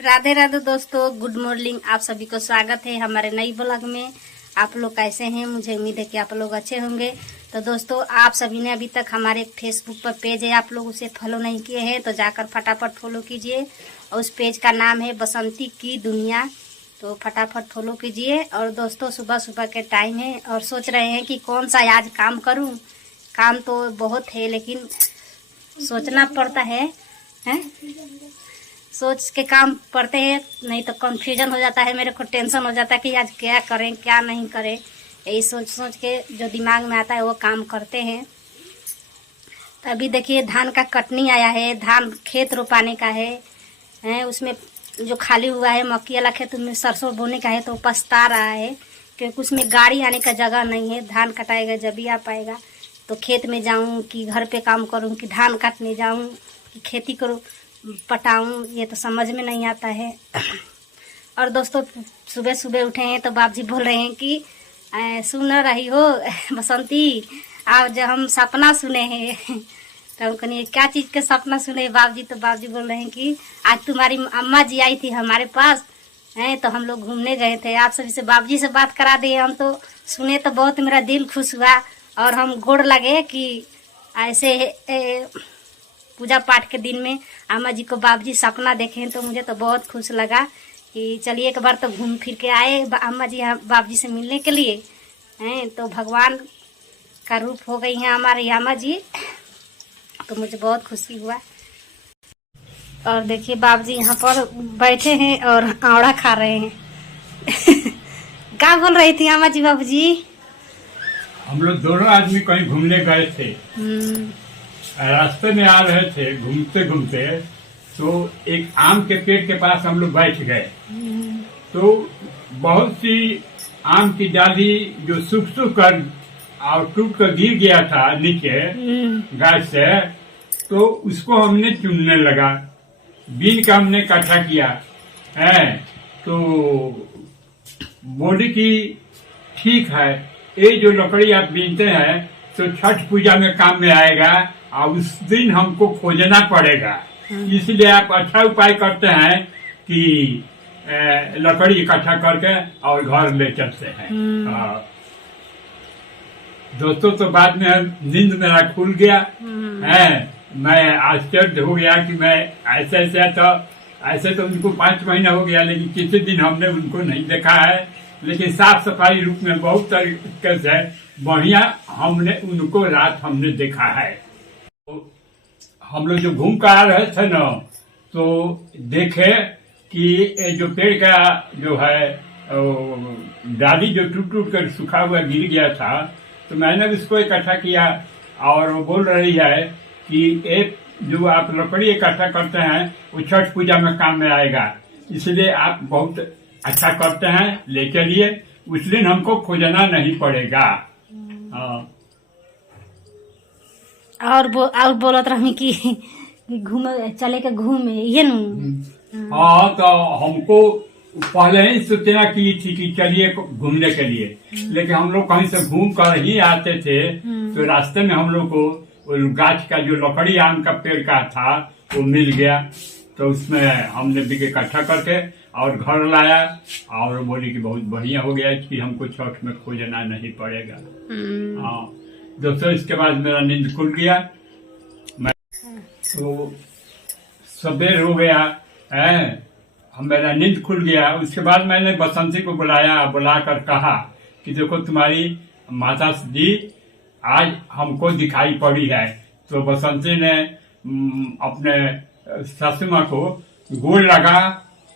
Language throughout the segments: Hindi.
राधे राधे दोस्तों, गुड मॉर्निंग। आप सभी को स्वागत है हमारे नई ब्लॉग में। आप लोग कैसे हैं? मुझे उम्मीद है कि आप लोग अच्छे होंगे। तो दोस्तों, आप सभी ने अभी तक हमारे फेसबुक पर पेज है, आप लोग उसे फॉलो नहीं किए हैं तो जाकर फटाफट फॉलो कीजिए। और उस पेज का नाम है बसंती की दुनिया, तो फटाफट फॉलो कीजिए। और दोस्तों, सुबह सुबह के टाइम है और सोच रहे हैं कि कौन सा आज काम करूं। काम तो बहुत है लेकिन सोचना पड़ता है, सोच के काम पड़ते हैं, नहीं तो कंफ्यूजन हो जाता है। मेरे को टेंशन हो जाता है कि आज क्या करें क्या नहीं करें। यही सोच सोच के जो दिमाग में आता है वो काम करते हैं। तो अभी देखिए धान का कटनी आया है, धान खेत रोपाने का है, उसमें जो खाली हुआ है मक्की वाला खेत में सरसों बोने का है तो पछता रहा है क्योंकि उसमें गाड़ी आने का जगह नहीं है। धान कटाएगा जब भी आ पाएगा। तो खेत में जाऊं कि घर पे काम करूं कि धान काटने जाऊं कि खेती करूं पटाऊं, ये तो समझ में नहीं आता है। और दोस्तों, सुबह सुबह उठे हैं तो बाप जी बोल रहे हैं कि सुन रही हो बसंती, आज हम सपना सुने हैं। तो हम कहिए क्या चीज़ के सपना सुने बाप जी? तो बाप जी बोल रहे हैं कि आज तुम्हारी अम्मा जी आई थी हमारे पास, तो हम लोग घूमने गए थे। आप सभी से बाप जी से बात करा दिए। हम तो सुने तो बहुत मेरा दिल खुश हुआ और हम गोड़ लगे कि ऐसे पूजा पाठ के दिन में अम्मा जी को बाप जी सपना देखे तो मुझे तो बहुत खुश लगा कि चलिए एक बार तो घूम फिर के आए अम्मा जी बाप जी से मिलने के लिए हैं। तो भगवान का रूप हो गई हैं हमारी अम्मा जी, तो मुझे बहुत खुशी हुआ। और देखिए बाप जी यहाँ पर बैठे हैं और आंवला खा रहे हैं। क्या बोल रही थी अम्मा जी बाबू जी? हम लोग दोनों आदमी कहीं घूमने गए थे। रास्ते में आ रहे थे घूमते घूमते, तो एक आम के पेड़ के पास हम लोग बैठ गए। तो बहुत सी आम की डाली जो सूख सूख कर और टूट कर गिर गया था नीचे गाछ से, तो उसको हमने चुनने लगा। बीन का हमने इकट्ठा किया है। तो बोली कि ठीक है, ये जो लकड़ी आप बीनते हैं तो छठ पूजा में काम में आएगा और उस दिन हमको खोजना पड़ेगा। इसलिए आप अच्छा उपाय करते हैं कि लकड़ी इकट्ठा करके और घर ले चलते हैं। दोस्तों, तो बाद में नींद मेरा खुल गया है। मैं आश्चर्य हो गया कि मैं ऐसे तो उनको 5 महीना हो गया, लेकिन किसी दिन हमने उनको नहीं देखा है। लेकिन साफ सफाई रूप में बहुत तरीके से बढ़िया हमने उनको रात हमने देखा है। तो हम लोग जो घूम कर आ रहे थे न, तो देखे कि जो पेड़ का जो है डाली जो टूट टूट कर सूखा हुआ गिर गया था, तो मैंने उसको इकट्ठा किया। और वो बोल रही है कि एक जो आप लकड़ी इकट्ठा करते हैं वो छठ पूजा में काम में आएगा, इसलिए आप बहुत अच्छा करते हैं, ले चलिए, उस दिन हमको खोजना नहीं पड़ेगा। और बोलत रही कि घूमे चले के घूमे ये न। हाँ, तो हमको पहले ही सूचना की थी कि चलिए घूमने के लिए, लेकिन हम लोग कहीं से घूम कर ही आते थे तो रास्ते में हम लोग को गाछ का जो लकड़ी आम का पेड़ का था वो मिल गया। तो उसमें हमने भी इकट्ठा करके और घर लाया और बोली कि बहुत बढ़िया हो गया कि हमको छठ में खोजना नहीं पड़ेगा। हाँ दोस्तों, इसके बाद मेरा नींद खुल गया। मैं तो सवेर हो गया है, मेरा नींद खुल गया। उसके बाद मैंने बसंती को बुलाकर कहा कि देखो तुम्हारी माता जी आज हमको दिखाई पड़ी है। तो बसंती ने अपने सासू माँ को गोड़ लगा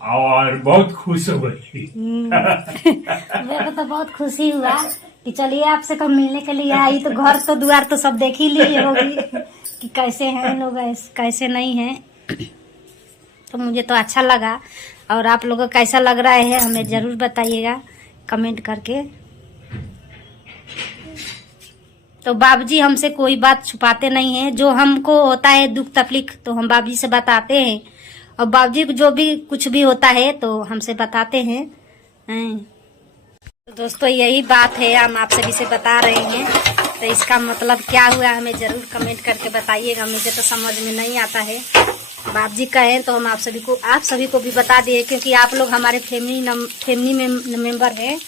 और बहुत खुश हो गई। मेरे को तो बहुत खुशी हुआ कि चलिए आपसे तो मिलने के लिए आई, तो घर तो द्वार तो सब देख ही ली होगी कि कैसे हैं लोग कैसे नहीं हैं। तो मुझे तो अच्छा लगा। और आप लोगों को कैसा लग रहा है हमें जरूर बताइएगा कमेंट करके। तो बाबूजी हमसे कोई बात छुपाते नहीं हैं, जो हमको होता है दुख तकलीफ तो हम बाबूजी से बताते हैं, और बाबूजी को जो भी कुछ भी होता है तो हमसे बताते हैं। तो दोस्तों, यही बात है हम आप सभी से बता रहे हैं तो इसका मतलब क्या हुआ हमें ज़रूर कमेंट करके बताइएगा। मुझे तो समझ में नहीं आता है। बाप जी कहें तो हम आप सभी को भी बता दिए, क्योंकि आप लोग हमारे फैमिली में मेंबर हैं,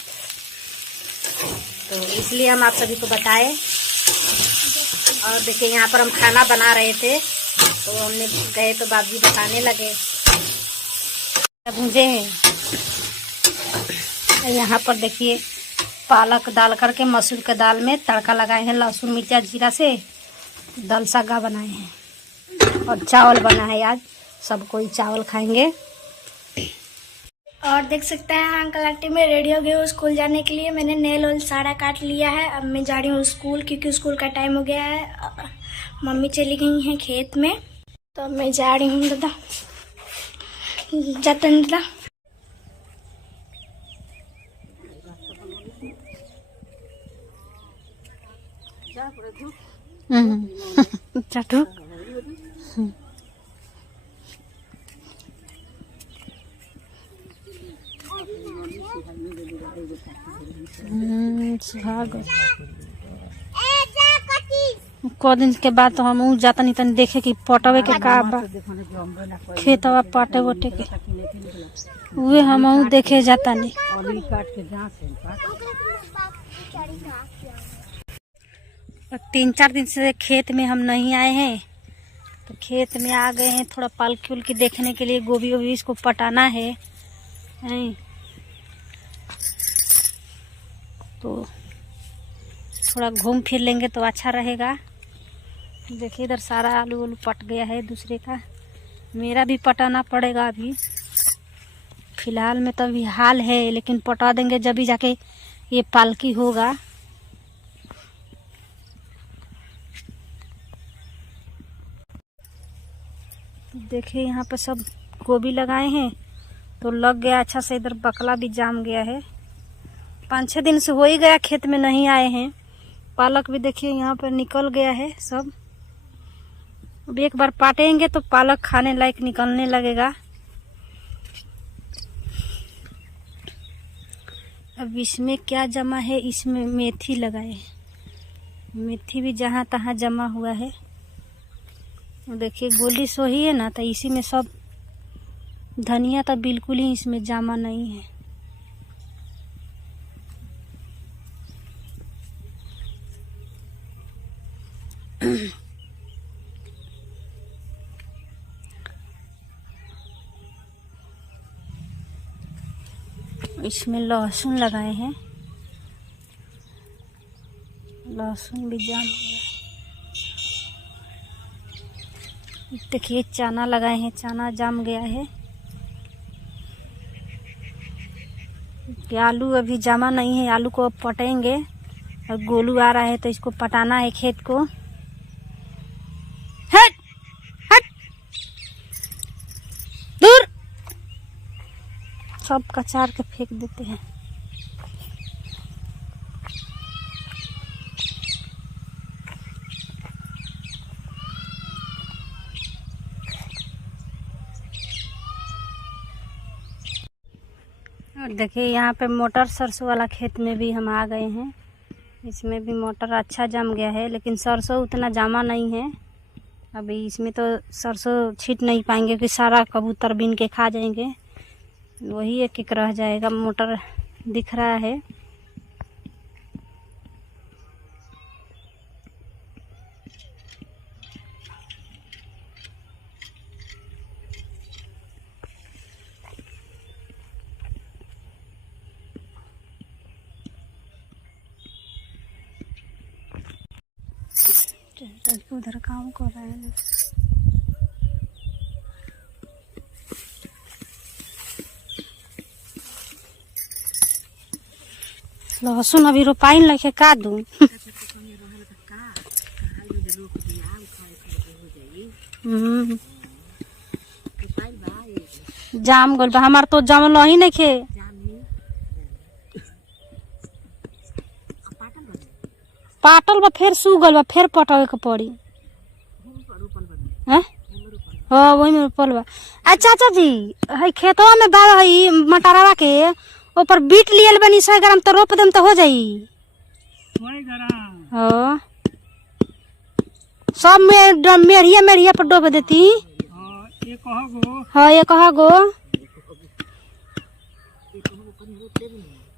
तो इसलिए हम आप सभी को बताएं। और देखिए यहाँ पर हम खाना बना रहे थे, तो हमने गए तो बाप जी बताने लगे। भूंजे हैं यहाँ पर, देखिए पालक डाल करके मसूर के दाल में तड़का लगाए हैं, लहसुन मिर्चा जीरा से दाल सागा बनाए हैं। और चावल बना है, आज सब कोई चावल खाएंगे। और देख सकते हैं अंकल आंटी में रेडी हो गए हो स्कूल जाने के लिए। मैंने नेल और सारा काट लिया है। अब मैं जा रही हूँ स्कूल, क्योंकि स्कूल का टाइम हो गया है। मम्मी चली गई हैं खेत में, तो मैं जा रही हूँ दादा। जाते हैं दादा। चाटू को दिन के बाद तो हम जाता नहीं तनी देखे कि पटवे के का बा, खेतवा पाटे वटे के वे हम देखे जाता नहीं। और 3-4 दिन से खेत में हम नहीं आए हैं, तो खेत में आ गए हैं थोड़ा पालकी उल्की देखने के लिए। गोभी वोभी इसको पटाना है, तो थोड़ा घूम फिर लेंगे तो अच्छा रहेगा। देखिए इधर सारा आलू वालू पट गया है दूसरे का, मेरा भी पटाना पड़ेगा। अभी फिलहाल में तो अभी हाल है, लेकिन पटा देंगे जब भी जाके ये पालकी होगा। देखिए यहाँ पर सब गोभी लगाए हैं, तो लग गया अच्छा से। इधर बकला भी जाम गया है, 5-6 दिन से हो ही गया खेत में नहीं आए हैं। पालक भी देखिए यहाँ पर निकल गया है सब। अब एक बार पाटेंगे तो पालक खाने लायक निकलने लगेगा। अब इसमें क्या जमा है, इसमें मेथी लगाए, मेथी भी जहाँ तहाँ जमा हुआ है। देखिए गोली सो ही है ना, तो इसी में सब, धनिया तो बिल्कुल ही इसमें जमा नहीं है। इसमें लहसुन लगाए हैं, लहसुन भी जाम गया। देखिए चना लगाए हैं, चना जाम गया है। आलू अभी जमा नहीं है, आलू को पटेंगे। और गोलू आ रहा है तो इसको पटाना है खेत को। हट हट दूर, सब कचार के फेंक देते हैं। और देखिए यहाँ पे मोटर सरसों वाला खेत में भी हम आ गए हैं। इसमें भी मोटर अच्छा जम गया है, लेकिन सरसों उतना जमा नहीं है। अभी इसमें तो सरसों छींट नहीं पाएंगे, क्योंकि सारा कबूतर बीन के खा जाएंगे। वही एक एक रह जाएगा। मोटर दिख रहा है। उधर काम कर रहे हैं। लहसुन अभी रोपाई लगे का दूं। जाम गल बा हमार, तो जमल ही नहीं खे। पाटल बा, फिर सूगल बा, फिर पटावे के पड़ी। हाँ वही में रोपल बा। अच्छा चाचा जी, है खेतवा में बा है मटरवा के ऊपर बीट लियल बनी 100 ग्राम, तो रोप देम तो हो जाई। हाँ सब में मेढ़िया पर डोब देती। हाँ ये कहा गो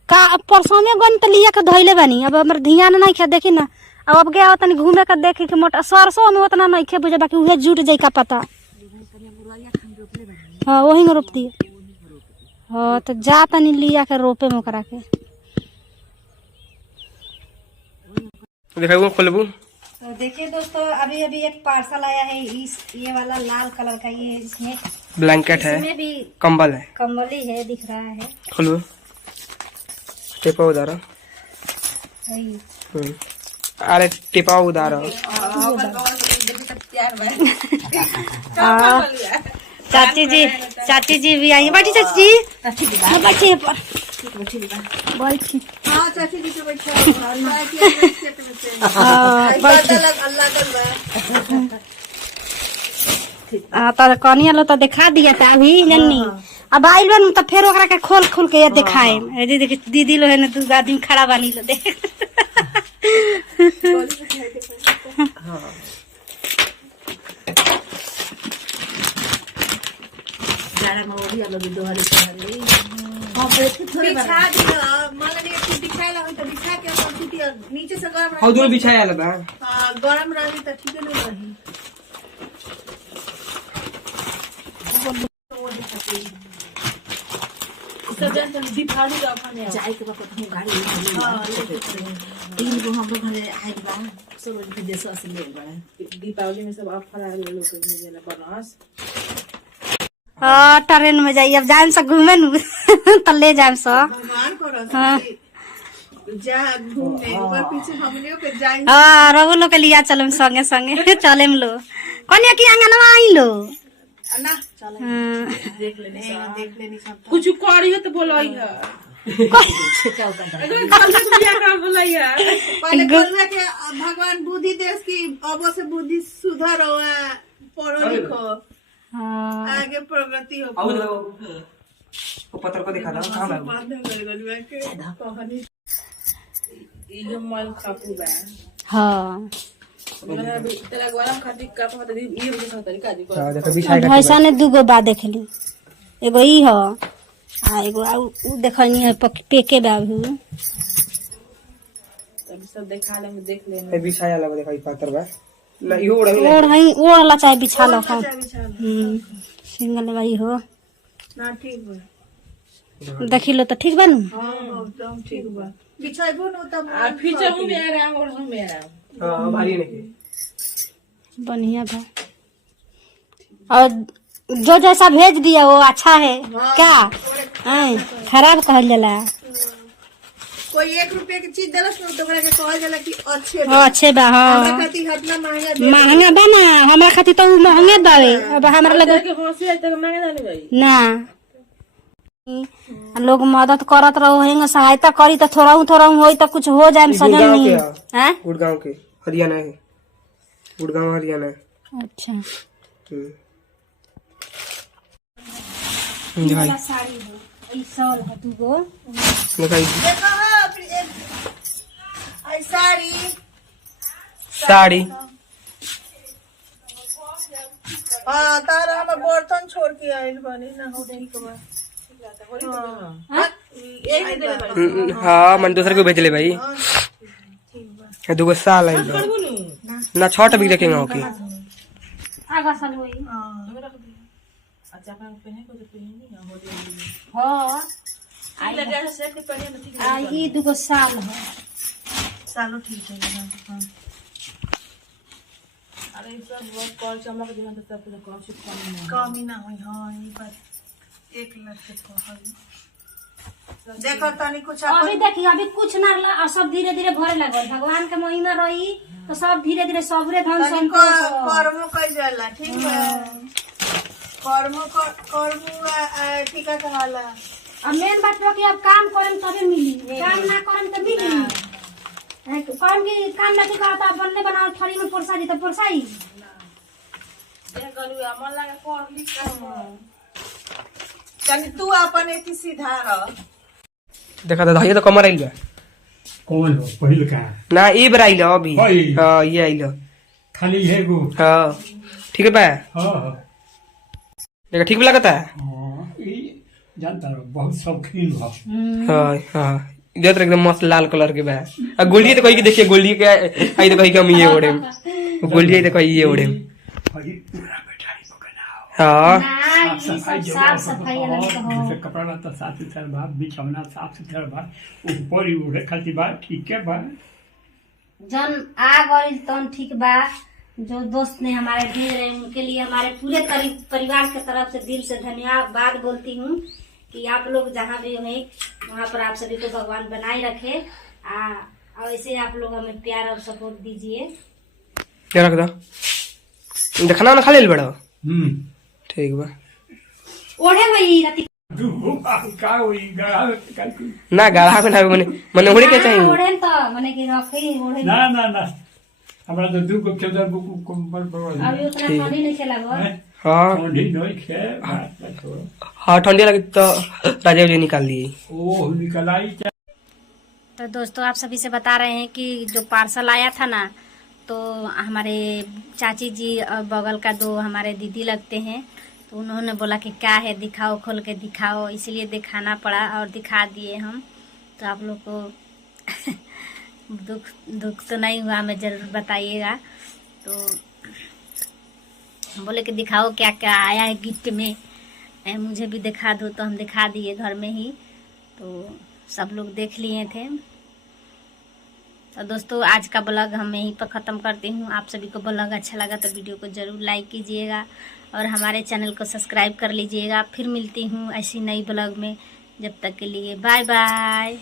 का परसों में गन तो लिया के धैले बानी। अब हमर ध्यान नहीं खे देखी ना। अब गया तनी घूमे के देखे के मोटा सरसों में उतना नहीं खे बुझे बाकी उहे जुट जाई का पता। हाँ वही में रोप दिए। हाँ तो जा तनी लिया के रोपे में करा के दिखाओ खोलबू। तो देखिए दोस्तों अभी एक पार्सल आया है इस ये वाला लाल कलर का। ये इसमें ब्लैंकेट है, इसमें भी कंबल है, कम्बली है दिख रहा है। खोलबू। टिपा उधार। अरे टिपा उधार। चाची जी भी आई। बैठी चाची जी बैठी बैठी। तो कनिया लो तो दिखा दिया था अभी जन्नी। अब आइल बन तो फिर ओकरा के खोल के ये दिखाए। दीदी लो है ना 2 आदमी खड़ा बानी लो देख। नीचे से गरम हाउ दूर बिछाया लगा। गरम रही तो ठीक नहीं रही। जाए के बाप हम गाड़ी तीन गो हम लोग घरे आए बा सब विदेश से ले बा। दीपावली में सब ऑफर आ लोग के बनास। हाँ ट्रेन में जाइए। अब जाए सब घूमे न तो ले जाए सब। भगवान को हाँ जा घूमने ऊपर पीछे हमनियों के जाए। हाँ रघु लोग के लिया चलम संगे संगे चले लो। कौन की आंगनवा आई लो ना चल देख लेने सब कुछ करी हो तो बोलाई है। पहले बोलवे के भगवान बुद्धि देश की अब से बुद्धि सुधर हो पढ़ो लिखो आगे प्रगति हो। वो पत्र को दिखा दो कहां है। ये माल खापू बा। हाँ तेरा गरम खाती का पता दी ये भी तरीका दी को। देखो बिछाई का भैसा ने 2 गो बा देख ली। एगो ई हो आ एगो उ देखनी है पेके बा भी। तब सब देखा ले देख ले। ए बिछाया लगा देखो पत्र बा ना इहो ओढ़ला चाहे बिछा लो। सिंगल भाई हो ना ठीक बा। देखी लो तो ठीक बा नु। हां एकदम ठीक बा। बिछाइबो न तब पीछे हूं मेरा और हूं मेरा। हां भारी नहीं बढ़िया बा। और जो जैसा भेज दिया वो अच्छा है क्या। खराब कहल जाला। कोई 1 रुपए की चीज देलस न तो ओकरा के कहल जाला कि अच्छे बा। अच्छे बा। हाँ हमरा खातिर इतना महंगा बा ना। हमरा खातिर तो महंगे बावे। अब हमरा लगे के होसी है तो मांगे जानी भाई ना। लोग मदद करत रहो हेंगे सहायता करी तो थोड़ा होई तो कुछ हो जाए सजन नहीं है। गुड़गांव के हरियाणा है। गुड़गांव हरियाणा। अच्छा दिखाई साड़ी है ई साल है 2 गो। दिखाई देखो आई साड़ी साड़ी। हां तारा हम बर्तन छोड़ के आइल बानी ना हो ठीक बा। हाँ मन दूसरे को भेज ले भाई। 2 साल आई ना 6 भी देखेंगे ओके। आगा साल होई। अच्छा का पहने को तो पहनी ना हो दे। हां आई लगा से के पहने में ठीक आ ई 2 गो साल है। सालो ठीक है। अरे सब वो कॉल चमक दिहन तो सब कुछ कमी ना होई। हां ई बात 1 लाख के कहल। देखो तनी कुछ अभी देखिए अभी कुछ ना ला और सब धीरे धीरे भरे लगल। भगवान के महिमा रही तो सब धीरे धीरे सबरे धन संतोष कर्म कइल जाला ठीक है। कर्म ठीक है कहला। अब मेन बात है कि अब काम करें तबे मिली। काम ना करें तो मिली काम की काम नहीं करता बनने बनाओ थोड़ी में परसा जी तो परसाई। ये गलु मन लगा पढ़ लिख कर तनी तू अपन एथी सीधा रह। देखा था ये तो कमर आइल बा। कौन हो पहिल का ना ई बार आइल अभी हई। हाँ ये आइल खाली है गो हाँ ठीक है बा हाँ देखा ठीक लगता है हाँ, ई जानता रहो बहुत शौकीन हो हाँ हाँ इधर तो एकदम मस्त लाल कलर के बा आ गोल्डी तो कही के देखिए गोल्डी के आई तो कही के हम ये ओढ़े गोल्डी आई तो कही ये ओढ़े अरे पूरा बैठाई पकड़ाओ हाँ हाँ, ये सब साफ सफाई अलग से हो। जैसे कपड़ा लत्ता साफ सुथरा बा बिछौना साफ सुथरा बा ऊपर ही उड़े खातिर बा ठीक है बा जन आ गई तन ठीक बा। जो दोस्त ने हमारे भेज रहे हैं उनके लिए हमारे पूरे परिवार की तरफ से दिल से धन्यवाद बोलती हूँ कि आप लोग जहाँ भी हैं वहाँ पर आप सभी को भगवान बनाए रखे। और ऐसे आप लोग हमें प्यार और सपोर्ट दीजिए। क्या रख दो खाना खा ले बड़ा ठीक बा ओढ़े वही राती का होई गड़ा कल ना गाढ़ा पे ना मने उड़े के चाहिए ओढ़े तो मने कि रखे ओढ़े ना ना ना हमरा तो दू को चदर बुक कंबल पर अभी उतना ठंडी नहीं खेला गो। हाँ ठंडी नहीं खे बात छोड़ो हाँ ठंडी लगी तो राजीव जी निकाल दिए ओ निकलाई तो दोस्तों आप सभी से बता रहे हैं कि जो पार्सल आया था ना तो हमारे चाची जी और बगल का दो हमारे दीदी लगते हैं तो उन्होंने बोला कि क्या है दिखाओ खोल के दिखाओ इसलिए दिखाना पड़ा और दिखा दिए हम। तो आप लोग को दुख तो नहीं हुआ हमें ज़रूर बताइएगा। तो हम बोले कि दिखाओ क्या क्या आया है गिफ्ट में मुझे भी दिखा दो तो हम दिखा दिए घर में ही। तो सब लोग देख लिए थे। तो दोस्तों आज का ब्लॉग हम यहीं पर ख़त्म करती हूँ। आप सभी को ब्लॉग अच्छा लगा तो वीडियो को ज़रूर लाइक कीजिएगा और हमारे चैनल को सब्सक्राइब कर लीजिएगा। फिर मिलती हूँ ऐसी नई ब्लॉग में। जब तक के लिए बाय बाय।